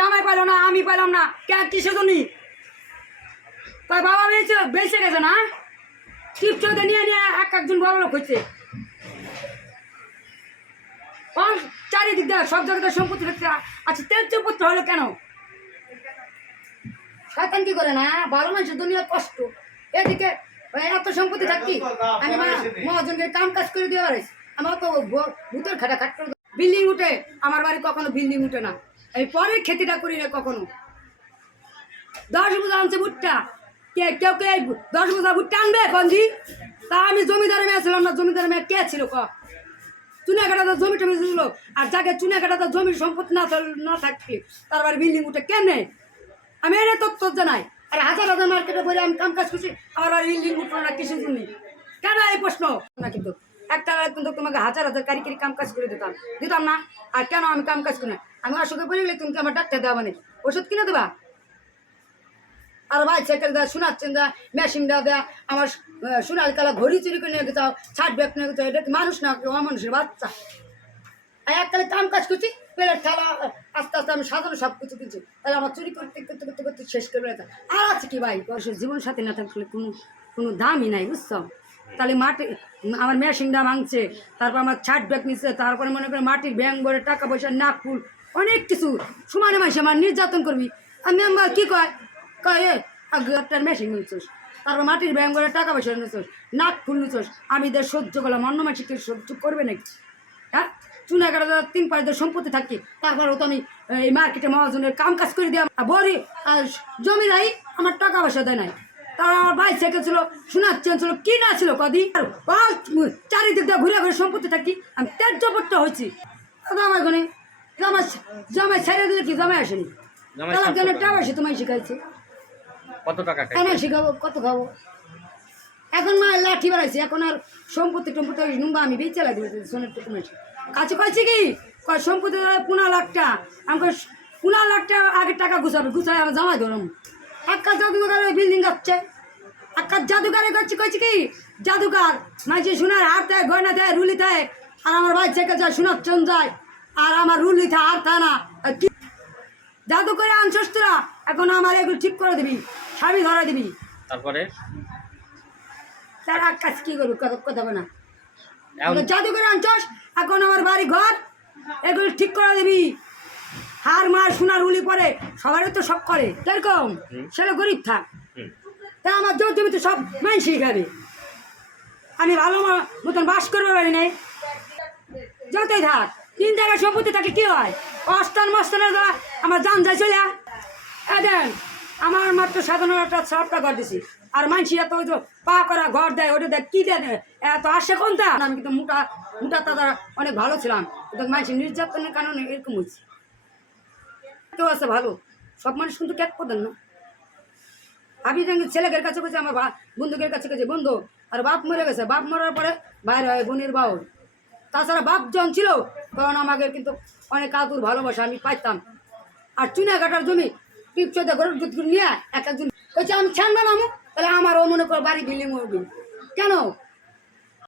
জামাই পাইল না, আমি পাইলাম না, কিসের জন্য? তাই বাবা বেঁচে গেছে না, টিপচতে নিয়ে নিয়ে একজন বড় লোক হচ্ছে। চারিদিক দেখ সব জায়গাতে সম্পত্তি রাখছে। আচ্ছা তেজ পুত্র হলো কেন? শয়তান কি করে না, ভালো মানুষের দুনিয়ার কষ্ট। এদিকে এত সম্পত্তি থাকি আমি মহাজনকে কাম কাজ করে দিয়ে পারিস। আমার তো ভূতের খাটা খাট করে বিল্ডিং উঠে, আমার বাড়ি কখনো বিল্ডিং উঠে না। এই পরে খেতিটা করি না কখনো। 10 বোঝা আনছে ভুট্টা, কেউ 10 বোঝা ভুট্টা আনবে কঞ্জি? তা আমি জমিদারের মেয়ে ছিলাম না, জমিদারের মেয়ে কে ছিল ক? চুনা কাটাতে জমি টমি ছিল, আর যাকে চুনা কাটাতে জমির সম্পত্তি না থাকলে তার বাড়ি বিল্ডিং উঠে কেমনে? আমি এটা তথ্য জানাই। আর হাজার হাজার মার্কেটে বলে আমি কাম কাজ করছি, আমার বাড়ি বিল্ডিং উঠলো না কিসের জন্য? কেন এই প্রশ্ন না? কিন্তু একটা কিন্তু তোমাকে হাজার হাজার কারিগরি কাম কাজ করে দিতাম না। আর কেন আমি কাম কাজ করি না? আমি অসুখে পড়ে গেলে তুমি আমার ডাক্তার দেওয়া মানে ওষুধ কিনে দেবা? আর ভাই সাইকেল দেওয়া, শোনাচ্ছেন দেওয়া, মেশিন দেওয়া, আমার সোনার কালা ঘড়ি চুরি করে নিয়ে গেছাও, ছাট ব্যাগ নিয়ে গেছাও, এটা কি মানুষ না অমানুষের বাচ্চা? আর এককালে কাম কাজ করছি, পেলের থালা আস্তে আস্তে আমি সাজানো সব কিছু কিনছি, তাহলে আমার চুরি করতে করতে করতে করতে শেষ করে আর আছে কি ভাই? জীবন সাথী না থাকলে কোনো দামই নাই, বুঝছো? তাহলে মাটি আমার মেশিনটা ভাঙছে, তারপর আমার ছাট ব্যাগ নিচ্ছে, তারপরে মনে করে মাটির ব্যাং ভরে টাকা পয়সা নাক ফুল অনেক কিছু সমানে মাসে আমার নির্যাতন করবি। আমি আমার কী কয় একটা মেশিন নিচ্ছোস, তারপর মাটির ব্যাং ভরে টাকা পয়সা নিচ্ছোস, নাক ফুল নিচ্ছোস, আমি এদের সহ্য করলাম, অন্য মাসিকে সহ্য করবে নাকি? হ্যাঁ, চুনা কাটা 3-5 সম্পত্তি থাকি, তারপরেও তো আমি এই মার্কেটে মহাজনের কাম কাজ করে দিলাম। বড়ি জমি নাই, আমার টাকা পয়সা দেয় নাই। তার আমার ভাই সাইকেল ছিল, সোনার চেন ছিল, কি না ছিল কদি? চারিদিক দিয়ে ঘুরে ঘুরে সম্পত্তি থাকি, আমি ত্যায্যপট্ট হয়েছি। আমার গনে জামাই ছেড়ে দিলে কি জামাই আসেনি? টাকা পয়সা তোমায় শিখাইছে, কত টাকা শিখাবো, কত খাবো? এখন মা লাঠি বাড়াইছে, এখন আর সম্পত্তি টম্পত্তি নুম্বা আমি বেঁচে লাগবে সোনার টুকু কাছে কয়েছি কি কয় সম্পত্তি 15 লাখ টাকা। আমাকে 15 লাখ টাকা আগে টাকা গুছাই আমার জামাই ধরুন। একটা জাদুঘর বিল্ডিং যাচ্ছে, একটা জাদুঘরে করছি কয়েছি কি জাদুঘর মাঝে সোনার হার দেয়, গয়না দেয়, রুলি দেয়, আর আমার ভাই থেকে যায় সোনার চন যায়, আর আমার রুলি থা আর থা না কি জাদু করে আনছস তোরা। এখন আমার এগুলো ঠিক করে দিবি, স্বামী ধরা দিবি, তারপরে তার কাজ কি করবি? কথা না জাদু করে আনছস, এখন আমার বাড়ি ঘর এগুলো ঠিক করে দিবি। হার মার সোনার উলি পরে সবারই তো সব করে, কিরকম সেটা গরিব থাক, তা আমার জোর জমি তো সব মানুষই খাবে, আমি ভালো মতন বাস করতে পারি নাই। যতই থাক 3 জায়গায় সম্পত্তি থাকে কি হয়? অস্থান মস্তানের দ্বারা আমার জান যায় চলে দেন। আমার মাত্র সাধারণ একটা সবটা ঘর দিছি, আর মানসি এত ওই পা করা ঘর দেয়, ওটা দেয় কি দেয় এত আসে কোনটা? আমি কিন্তু মোটা তাদের অনেক ভালো ছিলাম, কিন্তু মানসি নির্যাতনের কারণে এরকম হয়েছে। কেউ আছে ভালো, সব মানুষ কিন্তু ক্যাট করতেন না। আমি ছেলেদের কাছে গেছি, আমার বন্ধুদের কাছে গেছি, বন্ধু আর বাপ মরে গেছে, বাপ মরার পরে বাইরে হয় বোনের বাউল। তাছাড়া বাপ যখন ছিল তখন আমাকে কিন্তু অনেক আদর ভালোবাসা আমি পাইতাম। আর চুনা কাটার জমি টিপচতে ঘরের নিয়ে একজন বলছে আমি ছাড়বে না, তাহলে আমারও মনে করো বাড়ি বিল্ডিং উঠবি কেন?